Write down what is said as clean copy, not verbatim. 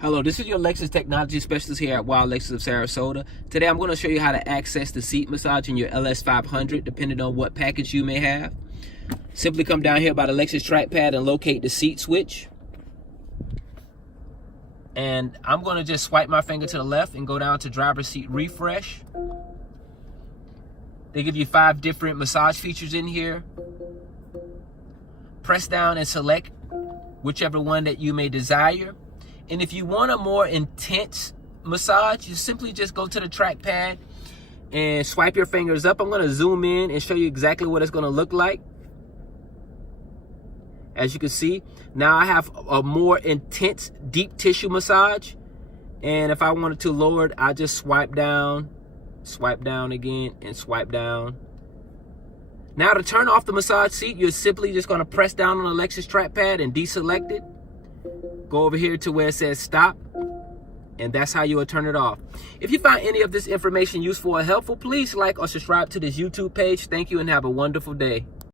Hello, this is your Lexus technology specialist here at Wild Lexus of Sarasota. Today I'm going to show you how to access the seat massage in your LS500 depending on what package you may have. Simply come down here by the Lexus trackpad and locate the seat switch. And I'm going to just swipe my finger to the left and go down to driver's seat refresh. They give you 5 different massage features in here. Press down and select whichever one that you may desire. And if you want a more intense massage, you simply just go to the trackpad and swipe your fingers up. I'm going to zoom in and show you exactly what it's going to look like. As you can see, now I have a more intense deep tissue massage. And if I wanted to lower it, I just swipe down again, and swipe down. Now to turn off the massage seat, you're simply just going to press down on the Lexus trackpad and deselect it. Go over here to where it says stop, and that's how you will turn it off. If you find any of this information useful or helpful, please like or subscribe to this YouTube page. Thank you and have a wonderful day.